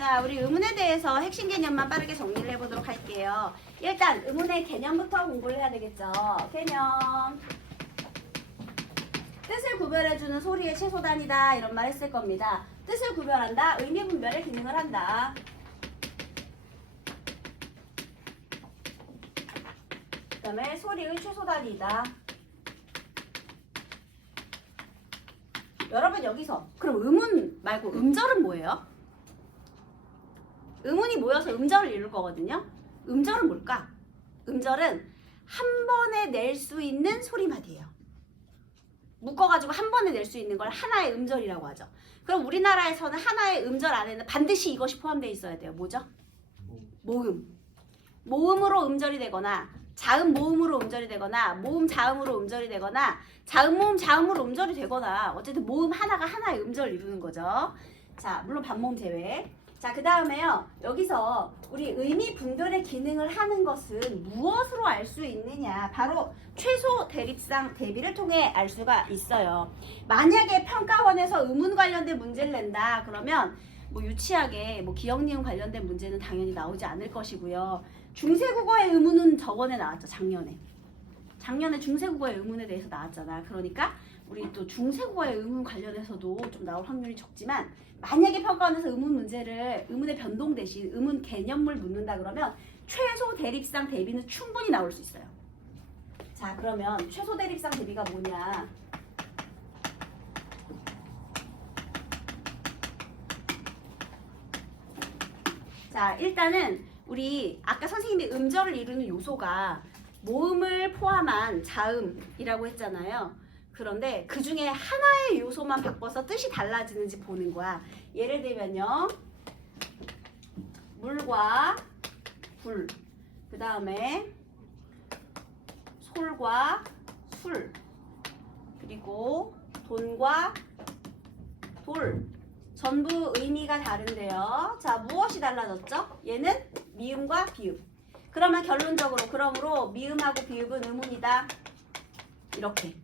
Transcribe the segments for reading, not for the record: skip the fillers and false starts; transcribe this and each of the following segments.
자, 우리 의문에 대해서 핵심 개념만 빠르게 정리를 해보도록 할게요. 일단 의문의 개념부터 공부를 해야 되겠죠. 개념. 뜻을 구별해주는 소리의 최소단위다 이런 말 했을 겁니다. 뜻을 구별한다. 의미 분별의 기능을 한다. 그 다음에 소리의 최소단위다. 여러분 여기서 그럼 의문 말고 음절은 뭐예요? 의문이 모여서 음절을 이룰 거거든요. 음절은 뭘까? 음절은 한 번에 낼 수 있는 소리마디예요. 묶어가지고 한 번에 낼 수 있는 걸 하나의 음절이라고 하죠. 그럼 우리나라에서는 하나의 음절 안에는 반드시 이것이 포함되어 있어야 돼요. 뭐죠? 모음. 모음으로 음절이 되거나 자음 모음으로 음절이 되거나 모음 자음으로 음절이 되거나 자음 모음 자음으로 음절이 되거나 어쨌든 모음 하나가 하나의 음절을 이루는 거죠. 자, 물론 반모음 제외. 자, 그 다음에요. 여기서 우리 의미 분별의 기능을 하는 것은 무엇으로 알 수 있느냐? 바로 최소 대립상 대비를 통해 알 수가 있어요. 만약에 평가원에서 의문 관련된 문제를 낸다. 그러면 뭐 유치하게 뭐 기억 니은 관련된 문제는 당연히 나오지 않을 것이고요. 중세국어의 의문은 저번에 나왔죠. 작년에 중세국어의 의문에 대해서 나왔잖아. 그러니까 우리 또 중세국어의 의문 관련해서도 좀 나올 확률이 적지만 만약에 평가원에서 의문 문제를 의문의 변동 대신 의문 개념을 묻는다 그러면 최소 대립상 대비는 충분히 나올 수 있어요. 자, 그러면 최소 대립상 대비가 뭐냐? 자, 일단은 우리 아까 선생님이 음절을 이루는 요소가 모음을 포함한 자음이라고 했잖아요. 그런데 그 중에 하나의 요소만 바꿔서 뜻이 달라지는지 보는 거야. 예를 들면요. 물과 불, 그 다음에 솔과 술, 그리고 돈과 돌. 전부 의미가 다른데요. 자, 무엇이 달라졌죠? 얘는 미음과 비읍. 그러면 결론적으로 그러므로 미음하고 비읍은 의문이다. 이렇게.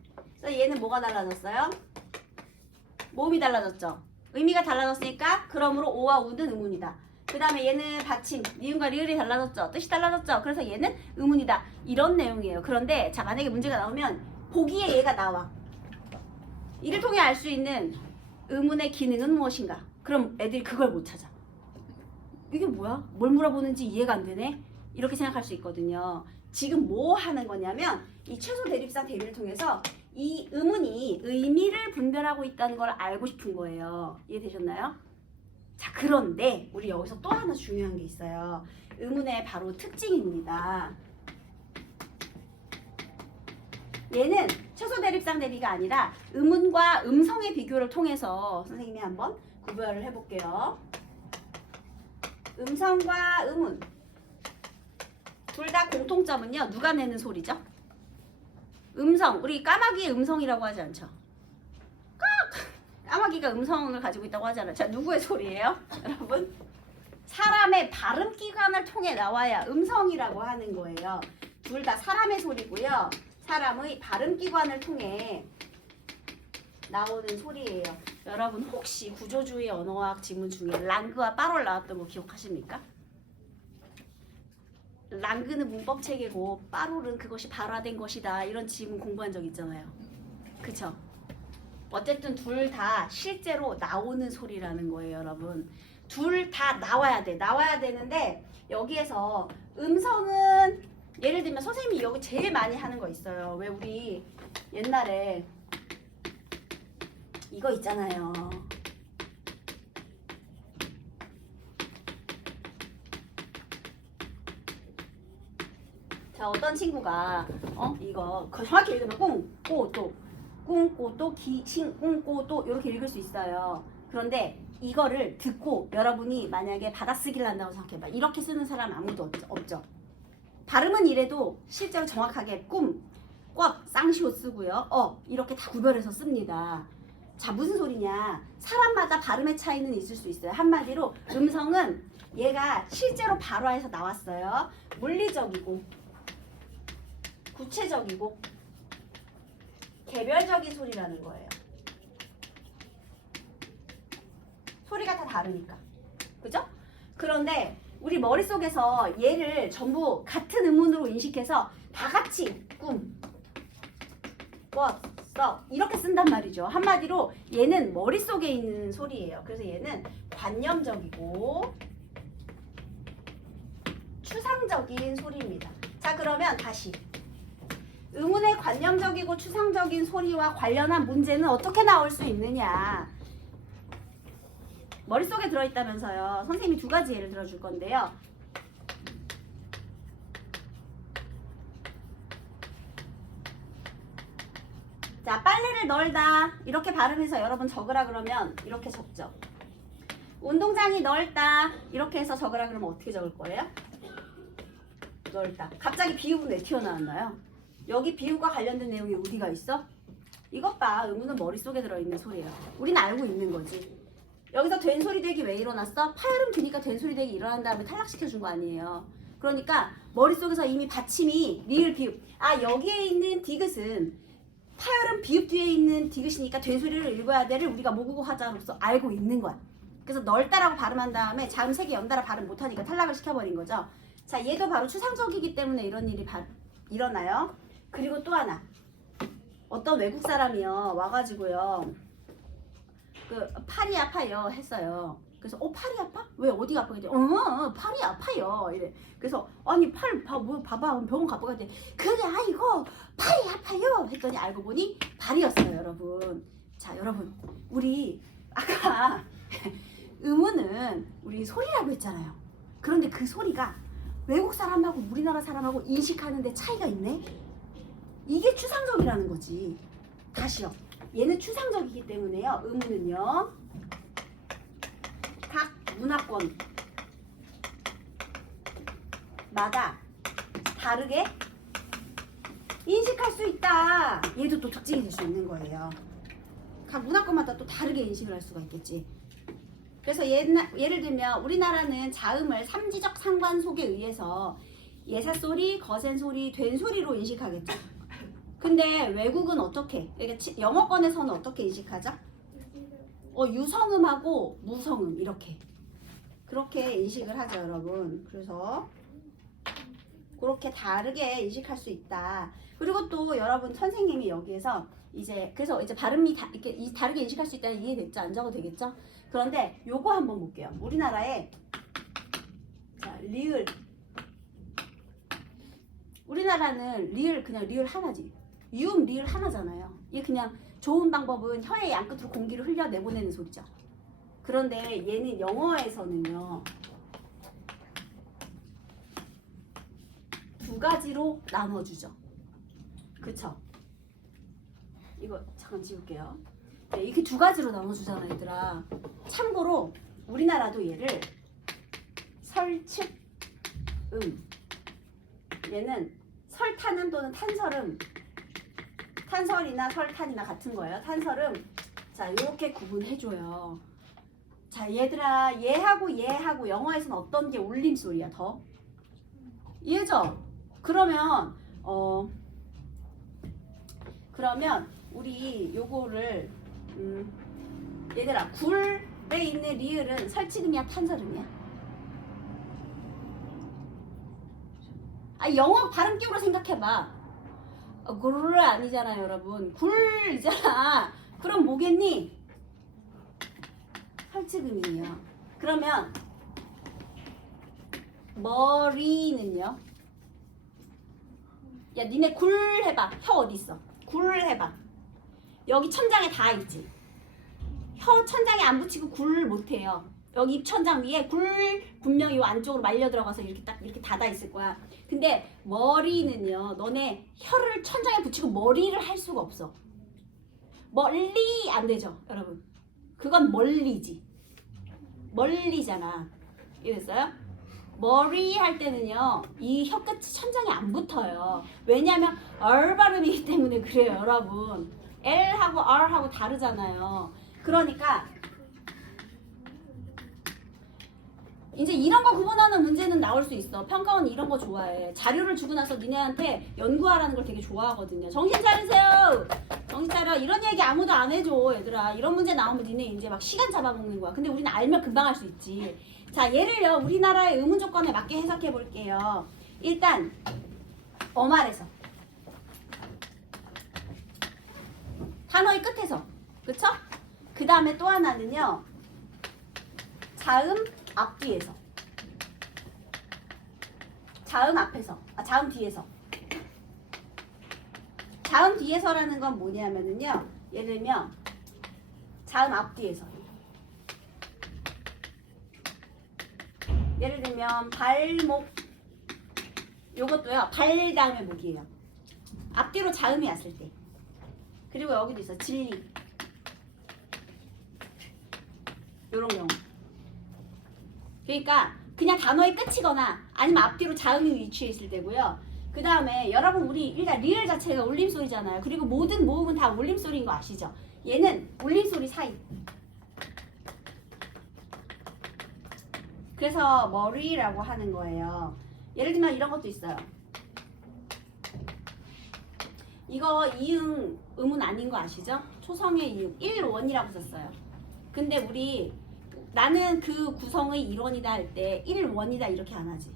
그래서 얘는 뭐가 달라졌어요? 모음이 달라졌죠. 의미가 달라졌으니까 그러므로 오와 우는 의문이다. 그 다음에 얘는 받침, 니은과 리을이 달라졌죠. 뜻이 달라졌죠. 그래서 얘는 의문이다. 이런 내용이에요. 그런데 자, 만약에 문제가 나오면 보기에 얘가 나와. 이를 통해 알 수 있는 의문의 기능은 무엇인가? 그럼 애들이 그걸 못 찾아. 이게 뭐야? 뭘 물어보는지 이해가 안 되네? 이렇게 생각할 수 있거든요. 지금 뭐 하는 거냐면 이 최소 대립상 대비를 통해서 이 의문이 의미를 분별하고 있다는 걸 알고 싶은 거예요. 이해되셨나요? 자, 그런데 우리 여기서 또 하나 중요한 게 있어요. 의문의 바로 특징입니다. 얘는 최소 대립상 대비가 아니라 음운과 음성의 비교를 통해서 선생님이 한번 구별을 해볼게요. 음성과 음운 둘 다 공통점은요. 누가 내는 소리죠? 음성, 우리 까마귀의 음성이라고 하지 않죠? 까마귀가 음성을 가지고 있다고 하잖아요. 자, 누구의 소리예요? 여러분? 사람의 발음기관을 통해 나와야 음성이라고 하는 거예요. 둘 다 사람의 소리고요. 사람의 발음기관을 통해 나오는 소리예요. 여러분 혹시 구조주의 언어학 지문 중에 랑그와 빠롤 나왔던 거 기억하십니까? 랑그는 문법 체계고 빠롤은 그것이 발화된 것이다. 이런 지문 공부한 적 있잖아요. 그쵸? 어쨌든 둘 다 실제로 나오는 소리라는 거예요, 여러분. 둘 다 나와야 돼. 나와야 되는데 여기에서 음성은 예를 들면 선생님이 여기 제일 많이 하는 거 있어요. 왜 우리 옛날에 이거 있잖아요. 자, 어떤 친구가 이거 정확히 읽으면 꿍꼬도 꿍꼬도 기신 꿍꼬도 이렇게 읽을 수 있어요. 그런데 이거를 듣고 여러분이 만약에 받아쓰기를 한다고 생각해봐. 이렇게 쓰는 사람 아무도 없죠. 발음은 이래도 실제로 정확하게 꿈, 꽉, 쌍시옷 쓰고요. 이렇게 다 구별해서 씁니다. 자, 무슨 소리냐? 사람마다 발음의 차이는 있을 수 있어요. 한마디로 음성은 얘가 실제로 발화해서 나왔어요. 물리적이고 구체적이고 개별적인 소리라는 거예요. 소리가 다 다르니까. 그죠? 그런데 우리 머릿속에서 얘를 전부 같은 음운으로 인식해서 다 같이 꿨어 이렇게 쓴단 말이죠. 한마디로 얘는 머릿속에 있는 소리예요. 그래서 얘는 관념적이고 추상적인 소리입니다. 자, 그러면 다시 음운의 관념적이고 추상적인 소리와 관련한 문제는 어떻게 나올 수 있느냐. 머릿속에 들어있다면서요. 선생님이 두 가지 예를 들어줄 건데요. 자, 빨래를 널다 이렇게 발음해서 여러분 적으라 그러면 이렇게 적죠. 운동장이 넓다 이렇게 해서 적으라 그러면 어떻게 적을 거예요? 넓다. 갑자기 비유는 왜 튀어나왔나요? 여기 비유가 관련된 내용이 어디가 있어? 이것 봐. 음운은 머릿속에 들어있는 소리예요. 우리는 알고 있는 거지. 여기서 된소리 되기 왜 일어났어? 파열음 드니까 된소리 되기 일어난 다음에 탈락시켜준 거 아니에요. 그러니까 머릿속에서 이미 받침이 리을 비읍. 아, 여기에 있는 디귿은 파열음 비읍 뒤에 있는 디귿이니까 된소리를 읽어야 돼를 우리가 모국어 화자로서 알고 있는 거야. 그래서 넓다라고 발음한 다음에 자음 세 개 연달아 발음 못하니까 탈락을 시켜버린 거죠. 자, 얘도 바로 추상적이기 때문에 이런 일이 일어나요. 그리고 또 하나. 어떤 외국 사람이요 와가지고요 그 팔이 아파요 했어요. 그래서 팔이 아파? 왜 어디가 아파? 그랬더니 팔이 아파요 이래. 그래서 아니 팔 봐봐 병원 가보고 했더니 그래 아이고 팔이 아파요 했더니 알고 보니 발이었어요. 여러분, 자 여러분, 우리 아까 음운은 우리 소리라고 했잖아요. 그런데 그 소리가 외국 사람하고 우리나라 사람하고 인식하는데 차이가 있네. 이게 추상적이라는 거지. 다시요. 얘는 추상적이기 때문에요. 음운은요. 각 문화권마다 다르게 인식할 수 있다. 얘도 또 특징이 될 수 있는 거예요. 각 문화권마다 또 다르게 인식을 할 수가 있겠지. 그래서 예를 들면 우리나라는 자음을 삼지적 상관속에 의해서 예사소리, 거센소리, 된소리로 인식하겠죠. 근데 외국은 어떻게? 그러니까 영어권에서는 어떻게 인식하죠? 유성음하고 무성음 이렇게 그렇게 인식을 하죠, 여러분. 그래서 그렇게 다르게 인식할 수 있다. 그리고 또 여러분 선생님이 여기에서 그래서 이제 발음이 이렇게 다르게 인식할 수 있다는 이해됐죠? 안 적어도 되겠죠? 그런데 요거 한번 볼게요. 우리나라에 자, 리을 우리나라는 리을 그냥 리을 하나지. 유음 리을 하나잖아요. 이게 그냥 좋은 방법은 혀의 양끝으로 공기를 흘려 내보내는 소리죠. 그런데 얘는 영어에서는요 두 가지로 나눠주죠. 그쵸? 이거 잠깐 지울게요. 네, 이렇게 두 가지로 나눠주잖아 얘들아. 참고로 우리나라도 얘를 설측음, 얘는 설탄음 또는 탄설음, 탄설이나 설탄이나 같은 거예요. 탄설음. 자, 이렇게 구분해줘요. 자, 얘들아, 얘하고 영어에서는 어떤 게 울림소리야 더? 얘죠? 그러면 그러면 우리 요거를 얘들아, 굴에 있는 리을은 설치음이야 탄설음이야? 아, 영어 발음 기호로 생각해봐. 굴 아니잖아요, 여러분. 굴이잖아. 그럼 뭐겠니? 설치음이에요. 그러면 머리는요? 야, 니네 굴 해봐. 혀 어디 있어? 굴 해봐. 여기 천장에 다 있지. 혀 천장에 안 붙이고 굴 못해요. 여기 입천장 위에 굴 분명히 이 안쪽으로 말려 들어가서 이렇게 딱 이렇게 닫아 있을 거야. 근데 머리는요, 너네 혀를 천장에 붙이고 머리를 할 수가 없어. 멀리 안 되죠, 여러분. 그건 멀리지. 멀리잖아. 이해됐어요? 머리 할 때는요, 이 혀끝이 천장에 안 붙어요. 왜냐면 R 발음이기 때문에 그래요, 여러분. L하고 R하고 다르잖아요. 그러니까 이제 이런 거 구분하는 문제는 나올 수 있어. 평가원이 이런 거 좋아해. 자료를 주고 나서 니네한테 연구하라는 걸 되게 좋아하거든요. 정신 차리세요. 정신 정신 차려. 이런 얘기 아무도 안 해줘 얘들아. 이런 문제 나오면 니네 이제 막 시간 잡아먹는 거야. 근데 우리는 알면 금방 할 수 있지. 자, 예를요 우리나라의 의문 조건에 맞게 해석해 볼게요. 일단 어말에서 단어의 끝에서, 그쵸? 그 다음에 또 하나는요 자음 앞뒤에서, 자음 앞에서, 자음 뒤에서. 자음 뒤에서라는 건 뭐냐면은요, 예를 들면 자음 앞뒤에서, 예를 들면 발목, 요것도요 발 다음에 목이에요. 앞뒤로 자음이 왔을 때. 그리고 여기도 있어 진리, 요런 경우. 그러니까 그냥 단어의 끝이거나 아니면 앞뒤로 자음이 위치해 있을 때고요. 그 다음에 여러분 우리 일단 리을 자체가 울림소리잖아요. 그리고 모든 모음은 다 울림소리인 거 아시죠? 얘는 울림소리 사이. 그래서 머리라고 하는 거예요. 예를 들면 이런 것도 있어요. 이거 이응 음은 아닌 거 아시죠? 초성의 이응 1원이라고 썼어요. 근데 우리 나는 그 구성의 일원이다 할 때 1원이다 이렇게 안 하지.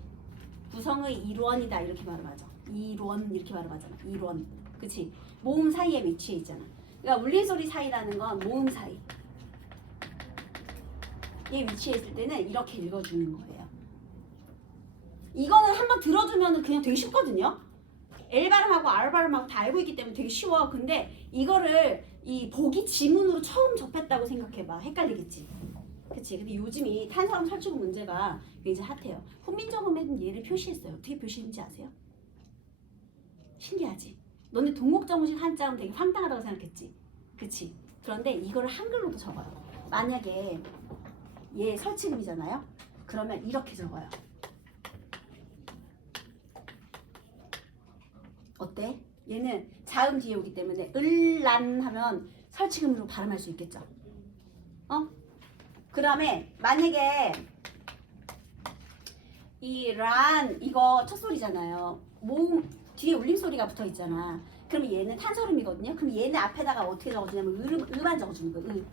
구성의 일원이다 이렇게 발음하죠. 일원 이렇게 발음하잖아. 일원. 그치? 모음 사이에 위치해 있잖아. 그러니까 울림소리 사이라는 건 모음 사이. 얘 위치해 있을 때는 이렇게 읽어주는 거예요. 이거는 한번 들어주면 그냥 되게 쉽거든요. L 발음하고 R 발음하고 다 알고 있기 때문에 되게 쉬워. 근데 이거를 이 보기 지문으로 처음 접했다고 생각해봐. 헷갈리겠지. 그치? 근데 요즘 이 탄성 설치구 문제가 굉장히 핫해요. 훈민정음에는 얘를 표시했어요. 어떻게 표시했는지 아세요? 신기하지? 너네 동국정신 한자음 되게 황당하다고 생각했지? 그치? 그런데 이거를 한글로도 적어요. 만약에 얘 설치금이잖아요? 그러면 이렇게 적어요. 어때? 얘는 자음 뒤에 오기 때문에 을란 하면 설치금으로 발음할 수 있겠죠? 그 다음에 만약에 이 란 이거 첫 소리잖아요. 모음 뒤에 울림소리가 붙어 있잖아. 그러면 얘는 탄설음이거든요. 그럼 얘는 앞에다가 어떻게 적어주냐면 을만 적어주는 거예요.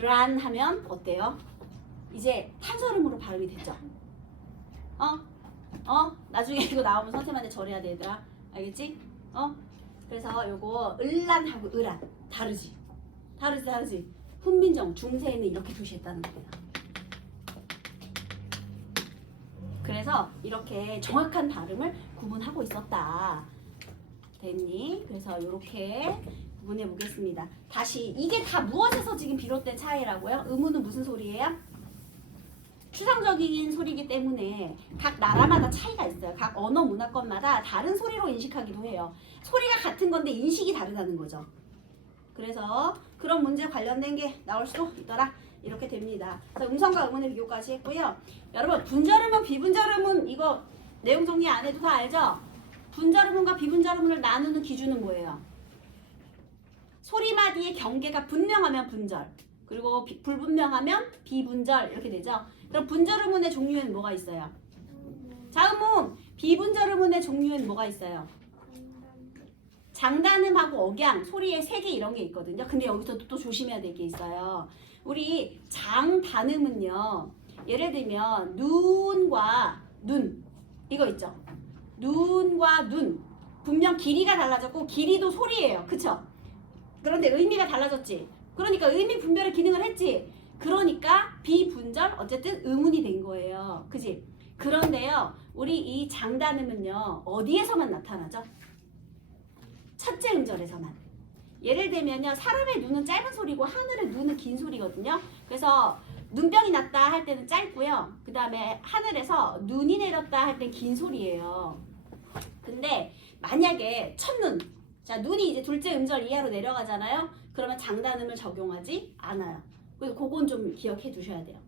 란 하면 어때요? 이제 탄설음으로 발음이 됐죠? 나중에 이거 나오면 선생님한테 절해야 돼 얘들아. 알겠지? 그래서 요거 을란하고 을안 다르지? 다르지? 훈민정 중세에는 이렇게 표시했다는 거예요. 그래서 이렇게 정확한 발음을 구분하고 있었다. 됐니? 그래서 이렇게 구분해 보겠습니다. 다시 이게 다 무엇에서 지금 비롯된 차이라고요? 의문은 무슨 소리예요? 추상적인 소리이기 때문에 각 나라마다 차이가 있어요. 각 언어 문화권마다 다른 소리로 인식하기도 해요. 소리가 같은 건데 인식이 다르다는 거죠. 그래서 그런 문제 관련된 게 나올 수도 있더라. 이렇게 됩니다. 그래서 음성과 음운의 비교까지 했고요. 여러분 분절음은 비분절음은 이거 내용 정리 안 해도 다 알죠? 분절음과 비분절음을 나누는 기준은 뭐예요? 소리마디의 경계가 분명하면 분절, 그리고 불분명하면 비분절 이렇게 되죠. 그럼 분절음운의 종류에는 뭐가 있어요? 자음음. 비분절음운의 종류에는 뭐가 있어요? 장단음하고 억양, 소리의 세개 이런 게 있거든요. 근데 여기서 또 조심해야 될 게 있어요. 우리 장단음은요. 예를 들면 눈과 눈 이거 있죠. 눈과 눈 분명 길이가 달라졌고 길이도 소리예요. 그쵸? 그런데 의미가 달라졌지. 그러니까 의미 분별의 기능을 했지. 그러니까 비분절 어쨌든 의문이 된 거예요. 그지? 그런데요. 우리 이 장단음은요. 어디에서만 나타나죠? 첫째 음절에서만. 예를 들면요. 사람의 눈은 짧은 소리고 하늘의 눈은 긴 소리거든요. 그래서 눈병이 났다 할 때는 짧고요. 그 다음에 하늘에서 눈이 내렸다 할 땐 긴 소리예요. 근데 만약에 첫눈, 자 눈이 이제 둘째 음절 이하로 내려가잖아요. 그러면 장단음을 적용하지 않아요. 그래서 그건 좀 기억해 두셔야 돼요.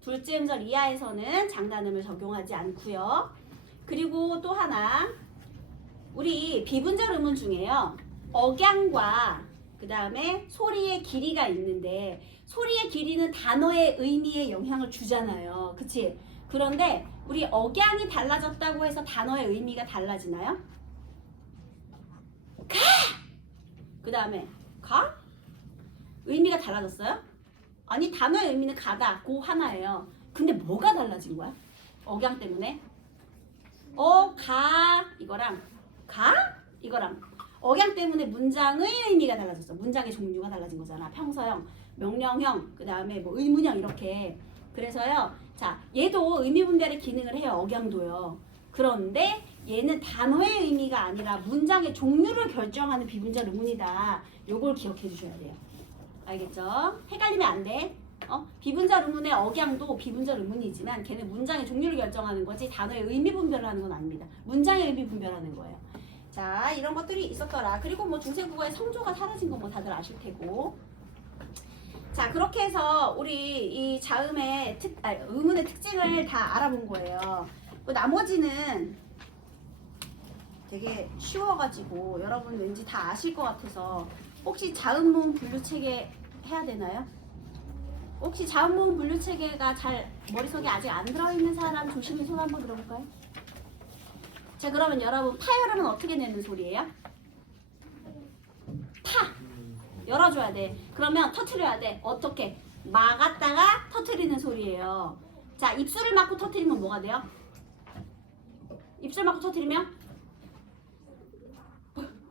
둘째 음절 이하에서는 장단음을 적용하지 않고요. 그리고 또 하나 우리 비분절 음운 중에요. 억양과 그 다음에 소리의 길이가 있는데 소리의 길이는 단어의 의미에 영향을 주잖아요. 그치? 그런데 우리 억양이 달라졌다고 해서 단어의 의미가 달라지나요? 가! 그 다음에 가? 의미가 달라졌어요? 아니 단어의 의미는 가다 고 하나예요. 근데 뭐가 달라진 거야? 억양 때문에? 가 이거랑 가 이거랑 억양 때문에 문장의 의미가 달라졌어. 문장의 종류가 달라진 거잖아. 평서형, 명령형, 그 다음에 뭐 의문형 이렇게. 그래서요. 자, 얘도 의미 분별의 기능을 해요. 억양도요. 그런데 얘는 단어의 의미가 아니라 문장의 종류를 결정하는 비분절 의문이다. 요걸 기억해 주셔야 돼요. 알겠죠? 헷갈리면 안 돼. 비분절 의문의 억양도 비분절 의문이지만 걔는 문장의 종류를 결정하는 거지 단어의 의미 분별을 하는 건 아닙니다. 문장의 의미 분별하는 거예요. 자, 이런 것들이 있었더라. 그리고 뭐 중세국어의 성조가 사라진 거 뭐 다들 아실 테고. 자, 그렇게 해서 우리 이 자음의 의문의 특징을 다 알아본 거예요. 그 나머지는 되게 쉬워가지고 여러분 왠지 다 아실 것 같아서 혹시 자음 모음 분류 체계 해야 되나요? 혹시 자음 모음 분류 체계가 잘 머릿속에 아직 안 들어있는 사람 조심히 손 한번 들어볼까요? 자, 그러면 여러분 파열음은 어떻게 내는 소리예요? 파 열어줘야 돼. 그러면 터트려야 돼. 어떻게? 막았다가 터트리는 소리예요. 자, 입술을 막고 터트리면 뭐가 돼요? 입술 막고 터트리면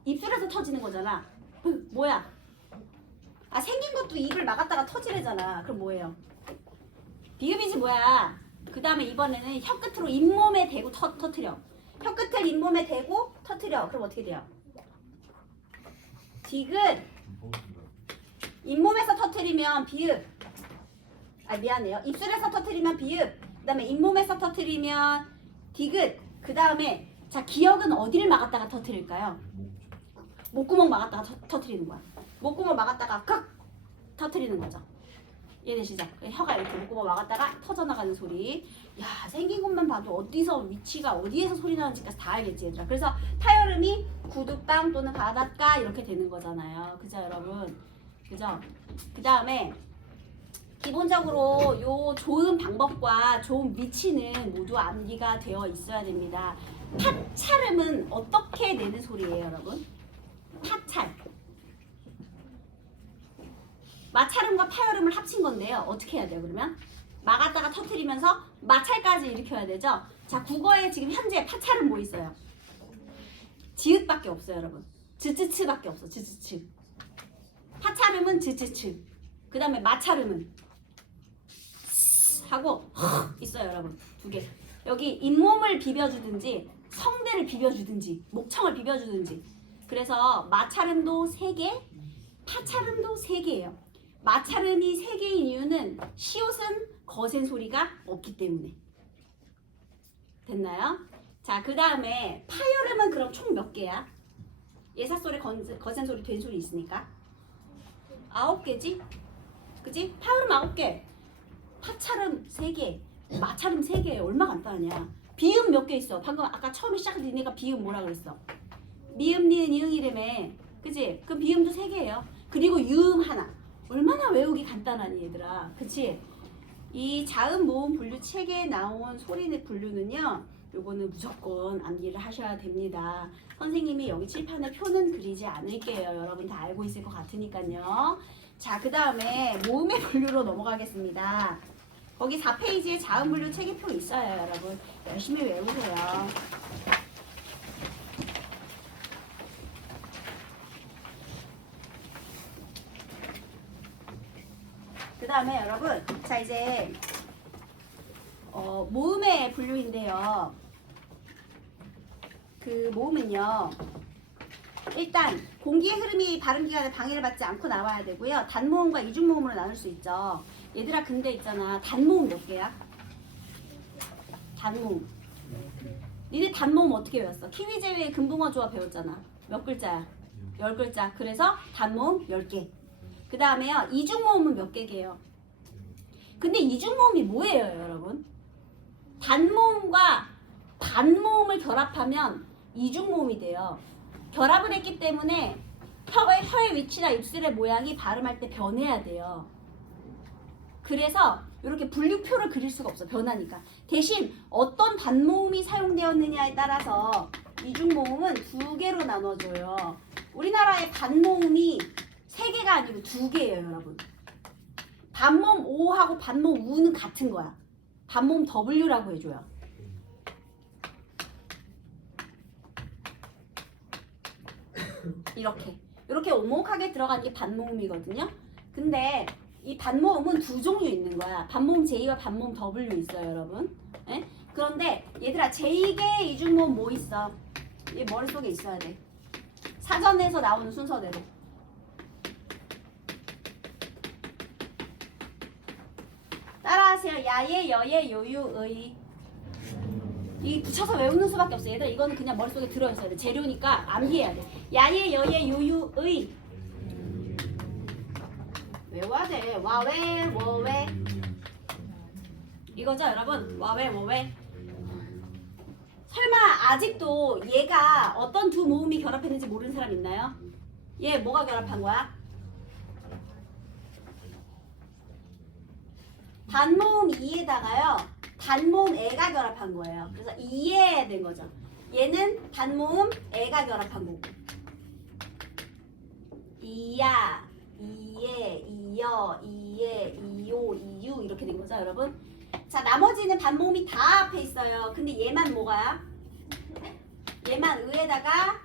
입술에서 터지는 거잖아. 뭐야? 아, 생긴 것도 입을 막았다가 터지래잖아. 그럼 뭐예요? 비읍이지 뭐야. 그 다음에 이번에는 혀끝으로 잇몸에 대고 터트려. 혀끝을 잇몸에 대고 터트려. 그럼 어떻게 돼요? 디귿. 잇몸에서 터트리면 비읍. 아, 미안해요. 입술에서 터트리면 비읍. 그 다음에 잇몸에서 터트리면 디귿. 그 다음에 자, 기억은 어디를 막았다가 터트릴까요? 목구멍 막았다가 터트리는 거야. 목구멍 막았다가 칵 터트리는 거죠. 이해되시죠? 혀가 이렇게 목구멍 막았다가 터져나가는 소리. 야, 생긴 것만 봐도 어디서 위치가 어디에서 소리 나는지까지 다 알겠지 얘들아. 그래서 파열음이 구두방 또는 바닷가 이렇게 되는 거잖아요. 그죠 여러분? 그죠? 그 다음에 기본적으로 요 조음 방법과 조음 위치는 모두 암기가 되어 있어야 됩니다. 파찰음은 어떻게 내는 소리예요 여러분? 파찰. 마찰음과 파열음을 합친 건데요. 어떻게 해야 돼요 그러면? 막았다가 터트리면서 마찰까지 일으켜야 되죠. 자, 국어에 지금 현재 파찰은 뭐 있어요? 지읒밖에 없어요 여러분. 즈츠츠밖에 없어. 즈츠츠. 파찰음은 즈츠츠. 그 다음에 마찰음은 하고 있어요 여러분. 두 개. 여기 잇몸을 비벼주든지 성대를 비벼주든지 목청을 비벼주든지. 그래서 마찰음도 3개, 파찰음도 3개예요. 마찰음이 3개인 이유는 시옷은 거센 소리가 없기 때문에. 됐나요? 자, 그 다음에 파열음은 그럼 총 몇 개야? 예사소리, 거센 소리, 된 소리 있으니까 9개지? 그치? 파열음 9개, 파찰음 3개, 마찰음 3개. 얼마 간단하냐. 비음 몇 개 있어? 방금 아까 처음에 시작할 때 니네가 비음 뭐라 그랬어? 미음, 니은, 이응, 이름에. 그치? 그럼 비음도 3개예요. 그리고 유음 하나. 얼마나 외우기 간단하니 얘들아. 그치? 이 자음 모음 분류 책에 나온 소리의 분류는요. 요거는 무조건 암기를 하셔야 됩니다. 선생님이 여기 칠판에 표는 그리지 않을게요. 여러분 다 알고 있을 것 같으니까요. 자, 그 다음에 모음의 분류로 넘어가겠습니다. 거기 4페이지에 자음 분류 체계표 있어요. 여러분 열심히 외우세요. 그 다음에 여러분, 자 이제 모음의 분류인데요. 그 모음은요, 일단 공기의 흐름이 발음기관에 방해를 받지 않고 나와야 되고요. 단모음과 이중모음으로 나눌 수 있죠. 얘들아, 근데 있잖아, 단모음 몇 개야? 단모음. 니네 단모음 어떻게 배웠어? 키위 제외의 금붕어 조합 배웠잖아. 몇 글자야? 10글자. 그래서 단모음 10개. 그 다음에요, 이중모음은 몇 개게요? 근데 이중모음이 뭐예요 여러분? 단모음과 반모음을 결합하면 이중모음이 돼요. 결합을 했기 때문에 혀의 위치나 입술의 모양이 발음할 때 변해야 돼요. 그래서 이렇게 분류표를 그릴 수가 없어. 변하니까. 대신 어떤 반모음이 사용되었느냐에 따라서 이중모음은 2개로 나눠져요. 우리나라의 반모음이 세 개가 아니고 두 개예요, 여러분. 반몸 O하고 반몸 U는 같은 거야. 반몸 W라고 해줘요. 이렇게 오목하게 들어간 게 반모음이거든요. 근데 이 반모음은 두 종류 있는 거야. 반모음 J와 반모음 W 있어요, 여러분. 네? 그런데 얘들아, J계 이중모음 뭐 있어? 얘 머릿속에 있어야 돼. 사전에서 나오는 순서대로. 따라하세요. 야예, 여예, 요유, 의. 이 붙여서 외우는 수밖에 없어. 얘들 이거는 그냥 머릿속에 들어있어야 돼. 재료니까 암기해야 돼. 야예, 여예, 요유, 의. 외워야 돼. 와외, 워외. 이거죠, 여러분? 와외, 워외. 설마 아직도 얘가 어떤 두 모음이 결합했는지 모르는 사람 있나요? 얘 뭐가 결합한 거야? 단모음 이에다가요, 단모음 애가 결합한 거예요. 그래서 이에 된 거죠. 얘는 단모음 애가 결합한 거고. 이야, 이에, 이여, 이에, 이요, 이유 이렇게 된 거죠, 여러분? 자, 나머지는 반모음이 다 앞에 있어요. 근데 얘만 뭐가요? 얘만 의에다가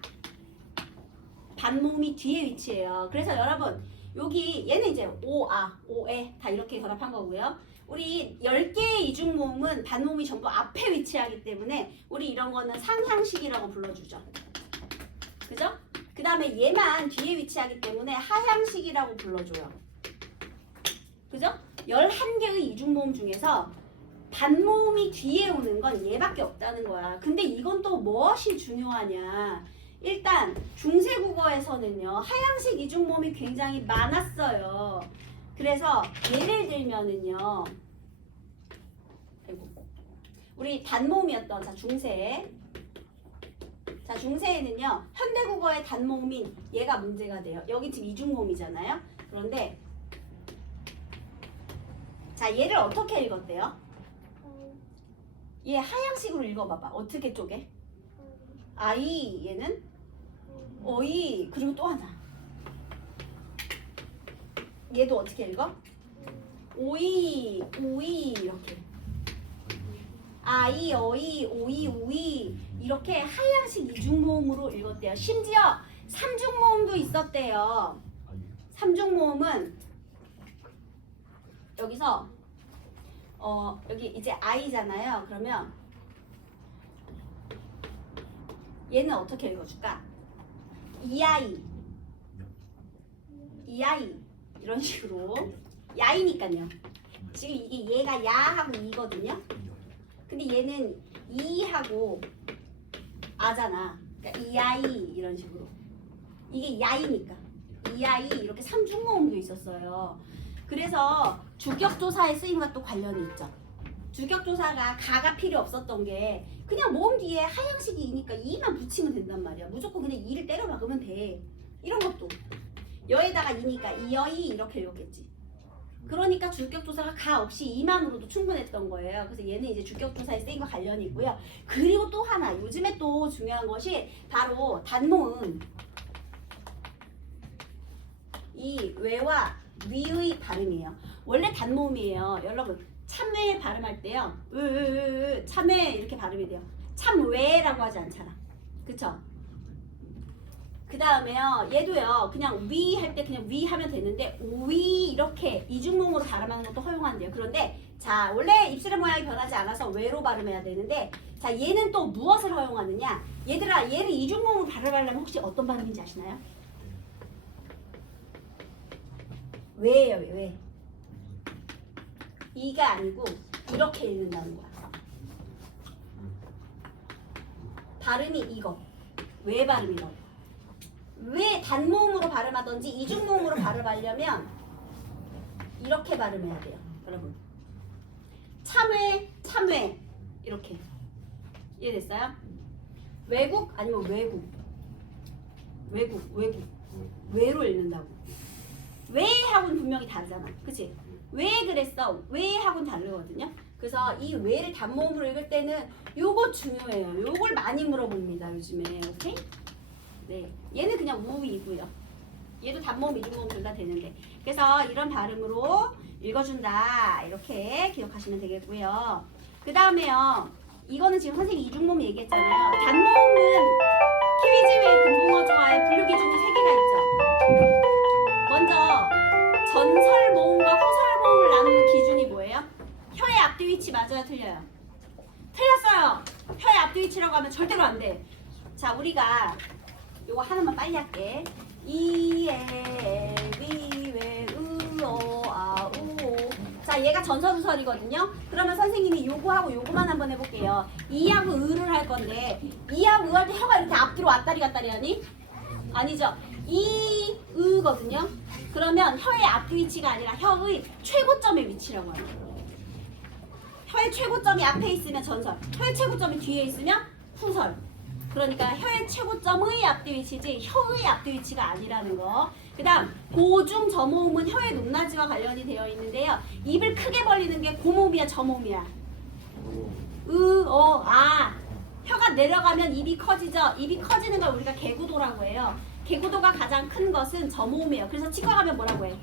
반모음이 뒤에 위치해요. 그래서 여러분, 여기 얘는 이제 오아, 오에 다 이렇게 결합한 거고요. 우리 10개의 이중모음은 반모음이 전부 앞에 위치하기 때문에 우리 이런 거는 상향식이라고 불러주죠. 그죠? 그 다음에 얘만 뒤에 위치하기 때문에 하향식이라고 불러줘요. 그죠? 11개의 이중모음 중에서 반모음이 뒤에 오는 건 얘밖에 없다는 거야. 근데 이건 또 무엇이 중요하냐. 일단 중세국어에서는요, 하향식 이중모음이 굉장히 많았어요. 그래서 예를 들면은요, 우리 단모음이었던, 자, 중세에는요, 현대국어의 단모음인 얘가 문제가 돼요. 여기 지금 이중모음이잖아요. 그런데 자, 얘를 어떻게 읽었대요? 얘 하향식으로 읽어봐봐. 어떻게 쪼개? 아이, 얘는 어이. 그리고 또 하나, 얘도 어떻게 읽어? 오이, 오이. 이렇게 아이, 어이, 오이, 우이. 이렇게 하향식 이중모음으로 읽었대요. 심지어 삼중모음도 있었대요. 삼중모음은 여기서 여기 이제 아이잖아요. 그러면 얘는 어떻게 읽어줄까? 이아이, 이아이. 이런 식으로. 야이니까요. 지금 이게 얘가 야하고 이거든요. 근데 얘는 이하고 아잖아. 그러니까 이아이 이런 식으로. 이게 야이니까. 이아이. 이렇게 삼중모음도 있었어요. 그래서 주격조사의 쓰임과 또 관련이 있죠. 주격조사가 가가 필요 없었던 게 그냥 모음 뒤에 하향식이 이니까 이만 붙이면 된단 말이야. 무조건 그냥 이를 때려 박으면 돼. 이런 것도 여에다가 이니까 이여이 이렇게 읽었겠지. 그러니까 주격조사가 가 없이 이만으로도 충분했던 거예요. 그래서 얘는 이제 주격조사의 쓰임과 관련이 있고요. 그리고 또 하나, 요즘에 또 중요한 것이 바로 단모음. 이 외와 위의 발음이에요. 원래 단모음이에요. 여러분, 참외 발음할 때요, 참외 이렇게 발음이 돼요. 참외라고 하지 않잖아. 그쵸? 그 다음에요, 얘도요, 그냥 위 할 때 그냥 위 하면 되는데 오위 이렇게 이중모음으로 발음하는 것도 허용한대요. 그런데 자, 원래 입술의 모양이 변하지 않아서 외로 발음해야 되는데, 자, 얘는 또 무엇을 허용하느냐? 얘들아, 얘를 이중모음으로 발음하려면 혹시 어떤 발음인지 아시나요? 왜예요, 왜? 이가 아니고 이렇게 읽는다는 거야. 발음이 이거. 왜 발음이라고? 왜 단모음으로 발음하던지 이중모음으로 발음하려면 이렇게 발음해야 돼요, 여러분. 참외, 참외. 이렇게. 이해됐어요? 외국 아니면 외국. 외국. 외로 읽는다고. 왜하고는 분명히 다르잖아. 그치? 왜 그랬어? 왜하고는 다르거든요. 그래서 이 왜를 단모음으로 읽을 때는 요거 중요해요. 요걸 많이 물어봅니다, 요즘에. 오케이? 네. 얘는 그냥 우이고요. 얘도 단모음, 이중모음 둘 다 되는데. 그래서 이런 발음으로 읽어준다. 이렇게 기억하시면 되겠고요. 그 다음에요. 이거는 지금 선생님이 이중모음 얘기했잖아요. 단모음은 키위즈의 금붕어조와의 분류 기준이 3개가 있죠. 먼저 전설 모음과 후설 모음을 나누는 기준이 뭐예요? 혀의 앞뒤 위치 맞아요, 틀려요? 틀렸어요. 혀의 앞뒤 위치라고 하면 절대로 안 돼. 자, 우리가 요거 하나만 빨리 할게. 이에 비웨 으어 아우. 자, 얘가 전설 후설이거든요. 그러면 선생님이 요거하고 요거만 한번 해볼게요. 이하고 으를 할 건데 이하고 으 할 때 혀가 이렇게 앞뒤로 왔다리 갔다리 하니? 아니죠. 이, 으거든요. 그러면 혀의 앞뒤 위치가 아니라 혀의 최고점의 위치라고 해요. 혀의 최고점이 앞에 있으면 전설, 혀의 최고점이 뒤에 있으면 후설. 그러니까 혀의 최고점의 앞뒤 위치지 혀의 앞뒤 위치가 아니라는 거. 그 다음 고중 저모음은 혀의 높낮이와 관련이 되어 있는데요. 입을 크게 벌리는 게 고모음이야 저모음이야? 아. 혀가 내려가면 입이 커지죠. 입이 커지는 걸 우리가 개구도라고 해요. 개구도가 가장 큰 것은 저모음이에요. 그래서 치과 가면 뭐라고 해?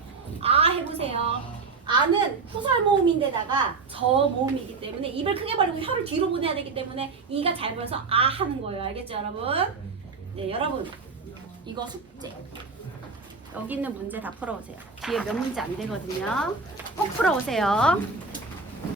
아 해보세요. 아는 후설 모음인데다가 저모음이기 때문에 입을 크게 벌리고 혀를 뒤로 보내야 되기 때문에 이가 잘 보여서 아 하는 거예요. 알겠죠 여러분? 네 여러분 이거 숙제. 여기 있는 문제 다 풀어오세요. 뒤에 몇 문제 안 되거든요. 꼭 풀어오세요.